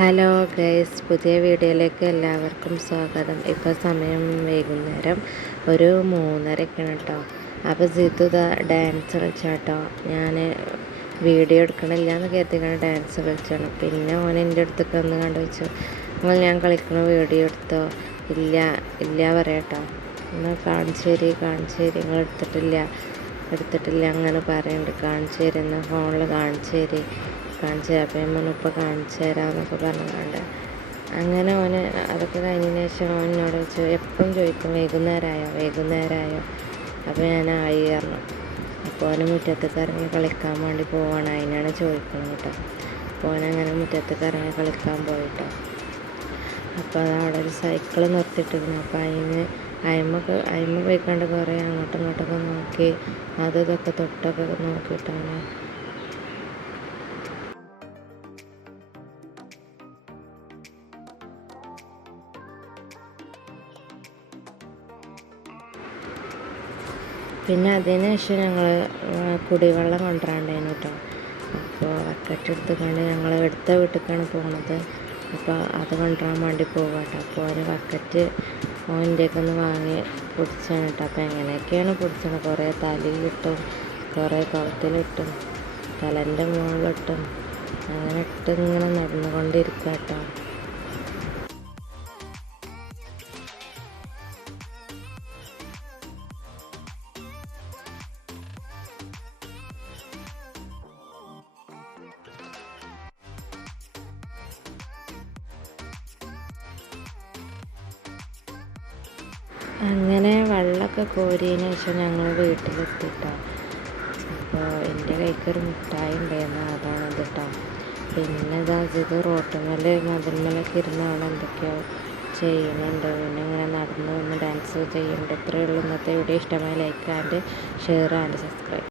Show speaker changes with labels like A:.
A: Hello guys പുതിയ വീഡിയോയിലേക്ക് എല്ലാവർക്കും സ്വാഗതം. ഇപ്പോൾ സമയം വൈകുന്നേരം ഒരു മൂന്നരക്കാണ് കേട്ടോ. അപ്പോൾ ജിത്തു ഡാൻസ് കളിച്ചാട്ടോ. ഞാൻ വീഡിയോ എടുക്കണില്ല എന്ന് കരുതിക്കാണ് ഡാൻസ് കളിച്ചാണ് പിന്നെ ഓൻ എന്റെ അടുത്തൊക്കെ ഒന്ന് കണ്ടു വെച്ചു നിങ്ങൾ ഞാൻ കളിക്കണ വീഡിയോ എടുത്തോ? ഇല്ല ഇല്ല പറയട്ടോ. എന്നാൽ കാണിച്ചേരി കാണിച്ചേരി നിങ്ങൾ എടുത്തിട്ടില്ല എടുത്തിട്ടില്ല അങ്ങനെ പറയുന്നുണ്ട് കാണിച്ചേരി തരുന്ന ഫോണിൽ കാണിച്ചു തരി. കാണിച്ചു. തരാം അപ്പം ഞാൻ ഉപ്പ കാണിച്ചു തരാമെന്നൊക്കെ പറഞ്ഞുകൊണ്ട്. അങ്ങനെ ഓന് അതൊക്കെ കഴിഞ്ഞതിന് ശേഷം ഓൻ എന്നോട് വെച്ച് എപ്പോഴും ചോദിക്കും? വൈകുന്നേരമായോ? വൈകുന്നേരമായോ? അപ്പോൾ ഞാൻ ആയി പറഞ്ഞു. അപ്പോൾ ഓന് മുറ്റത്തേക്ക് ഇറങ്ങി കളിക്കാൻ വേണ്ടി പോവാണ്. അതിനാണ് ചോദിക്കുന്നത് കേട്ടോ. അപ്പോൾ ഓനങ്ങനെ മുറ്റത്തേക്ക് ഇറങ്ങി കളിക്കാൻ പോയിട്ടോ. അപ്പോൾ അത് അവിടെ ഒരു സൈക്കിൾ നിർത്തിയിട്ടിരുന്നു. അപ്പോൾ അതിന് അയമ്മക്ക് അയമ്മ പോയിക്കൊണ്ട് കുറേ അങ്ങോട്ടും ഇങ്ങോട്ടൊക്കെ നോക്കി അത് ഇതൊക്കെ തൊട്ടൊക്കെ നോക്കിയിട്ടാണ് പിന്നെ അതിന് ശേഷം ഞങ്ങൾ കുടിവെള്ളം കൊണ്ടുവരാണ്ടായിരുന്നു കേട്ടോ. അപ്പോൾ ബക്കറ്റ് എടുത്തുകൊണ്ട് ഞങ്ങൾ എടുത്ത വീട്ടിലേക്കാണ് പോകുന്നത് അപ്പോൾ അത് കൊണ്ടുവരാൻ വേണ്ടി പോകാം കേട്ടോ. അപ്പോൾ ഒരു ബക്കറ്റ് ഓന്റെയൊക്കെ ഒന്ന് വാങ്ങി പൊടിച്ചാണ് കേട്ടോ. അപ്പോൾ എങ്ങനെയൊക്കെയാണ് പൊടിച്ചത്? കുറേ തലയിൽ ഇട്ടും കുറേ കുളത്തിലിട്ടും തലന്റെ മുകളിലിട്ടും അങ്ങനെ ഇട്ട് ഇങ്ങനെ നടന്നുകൊണ്ടിരിക്കുക കേട്ടോ. അങ്ങനെ വെള്ളമൊക്കെ കോരിയതിന് ശേഷം ഞങ്ങൾ വീട്ടിലെത്തിട്ടോ. അപ്പോൾ എന്റെ കൈക്കൊരു മിഠായി ഉണ്ടായിരുന്നു അതാണത് കേട്ടോ പിന്നെ ഇതാ ഇത് റോട്ടുമേൽ മതിന്മേലൊക്കെ ഇരുന്ന് അവിടെ എന്തൊക്കെയോ ചെയ്യുന്നുണ്ട്. പിന്നെ ഇങ്ങനെ നടന്നു വന്ന് ഡാൻസ് ചെയ്യുന്നുണ്ട്. ഇത്രയേ ഉള്ളൂ. ഇന്നത്തെ വീഡിയോ ഇഷ്ടമായി like and share and subscribe